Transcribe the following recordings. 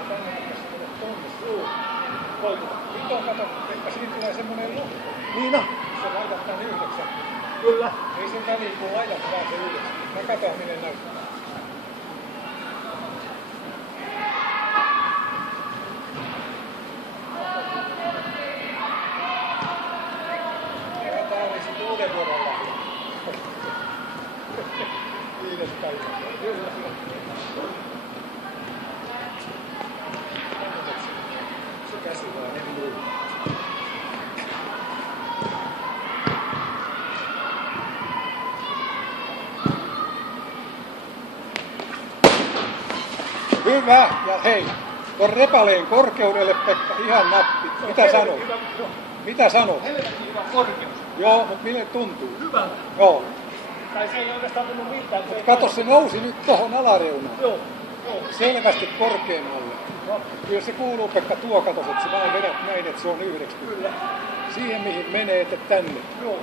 laitetaan tänne, että se menee tonne. Juu. Nyt on kato, että siinä tulee semmonen lukko. Niin on. Se laitat tän 9. Kyllä. Ei sen väliin kun laitat vaan se 9. Mä katon minne näyttää. Ja tää oli sit uuden vuoden lahja. 5. päivä. Kyllä. Se käsi vaan eri luulla. Hyvä! Ja hei, ton repaleen korkeudelle Pekka ihan nappi. Mitä sanoo? Mitä sanoo? Helvetin hyvä korkeus. Joo, mutta mille tuntuu? Hyvältä. Joo. Tai se ei oikeastaan tunnu mitään. Kato, se nousi nyt tohon alareunaan. Joo. Joo. Selvästi korkeammalle. Kyllä se kuuluu Pekka tuo katos, että sä vaan vedät näin, että se on 90. Kyllä. Siihen mihin menee, että tänne. Joo.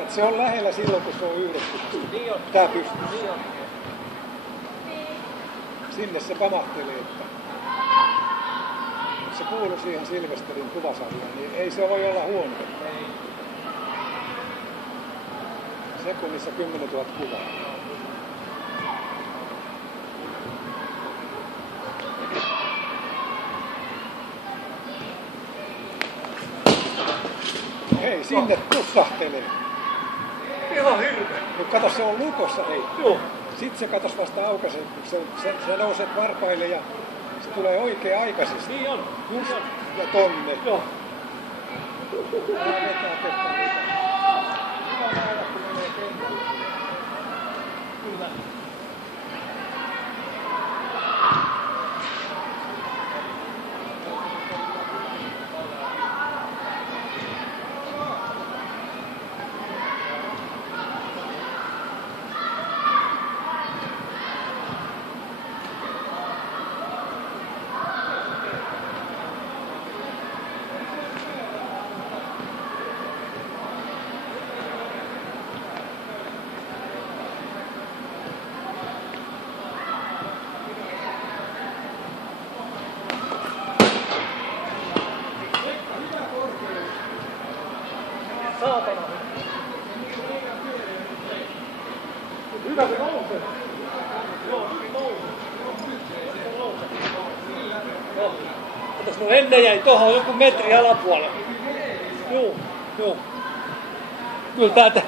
Että se on lähellä silloin, kun se on 90. Niin on. Tää pystyy. Niin on. Sinne se pamahtelee, että se kuuluu siihen Silvesterin kuvasarjaan, niin ei se voi olla huono. Ei. Sekunnissa 10 000 kuvaa. Hei, sinne tussahtelee. Ihan hirveä. Nyt kato, se on lukossa, hei. Joo. Sitten se katos vasta aukaisee, kun se nouset varpaille ja se tulee oikein aikaisesti. Niin on. Just ja tonne. Joo. Älä vetää Pekka mitään. Hyvä nähdä, kun menee kentälle. Kyllä. Saatana. Hyvä se nousee. Joo, hyvin nousee. Joo. Otas, no ennen jäi tohon joku metri alapuolella. Joo, joo. Kyllä täältä